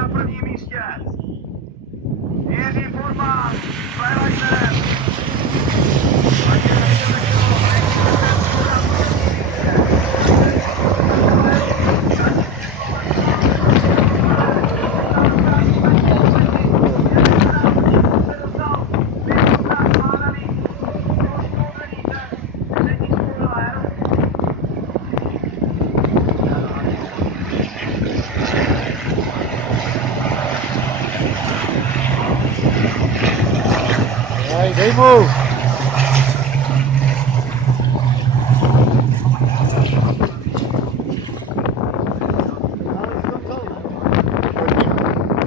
na prvním místě. Jiří Furman, Freilichner. Dej mu!